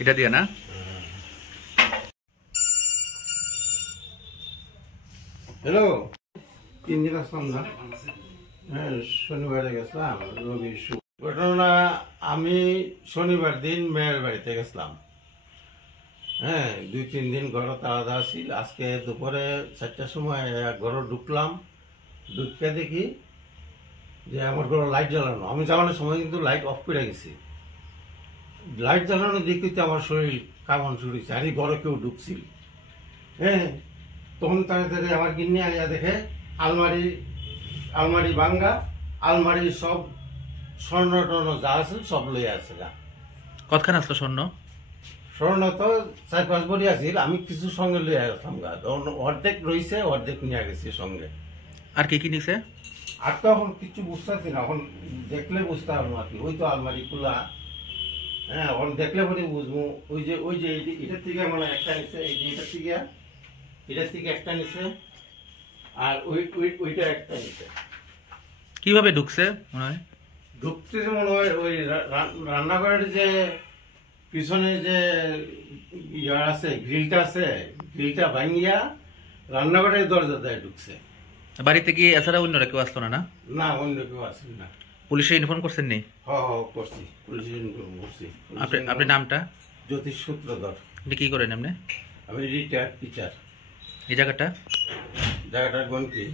এটা দিয়ে না? হ্যালো, 3 দিন আসলাম না। হ্যাঁ, শনিবারে গেছিলাম, রবি ঘটনা। আমি শনিবার দিন মেয়ের বাড়িতে গেছিলাম। হ্যাঁ, 2-3 দিন ঘরে আলাদা ছিল। আজকে দুপুরে 4টার সময় ঘরে ঢুকলাম। ঢুকে দেখি যে আমার ঘরে লাইট জ্বালানো। আমি জ্বালানোর সময় কিন্তু লাইট অফ করে গেছি। লাইট জ্বালানো দেখতে আমার শরীর কামন শুরু হয়েছে। আর এই ঘরে কেউ ঢুকছিল। হ্যাঁ, তখন তাড়াতাড়ি আমার গিন্নি আইয়া দেখে আলমারি ভাঙ্গা, আলমারি সব স্বর্ণ টর্ণ যা আছে সব লইয়া আছে। যা কতখান আসলো স্বর্ণ? স্বর্ণ তো 4-5 ভরি আছিল। আমি কিছু সঙ্গে লইয়া গেছিলাম। গা অর্ধেক রয়েছে, অর্ধেক নিয়ে গেছি সঙ্গে। আর কি কি নিছে? আর তো এখন কিছু বুঝতেছি না। এখন দেখলে বুঝতে পারবো আর কি। ওই তো আলমারি খোলা। হ্যাঁ, এখন দেখলে পরে বুঝবো। ওই যে এটার থেকে মানে একটা নিছে, এটার থেকে একটা নিছে, আর ওইটা একটা নিছে। কিভাবে ঢুকছে মনে হয়? ঢুকতেছে মনে হয় ওই রান্নাঘরের যে পিছনে যে ইয়া আছে, গ্রিলটা আছে, গ্রিলটা ভাঙিয়া রান্নাঘরের দরজা দিয়ে ঢুকছে। বাড়িতে কি এছাড়া অন্যরা কেউ আসলো না? না, না, অন্য কেউ আসেন না। পুলিশে ইনফর্ম করছেন নি? করছি, পুলিশের ইনফর্ম করছি। আপনি নামটা? জ্যোতিষ সূত্রধর। আপনি কি করেন এমনি? আমি রিটায়ার্ড টিচার। এই জায়গাটা গন্টি।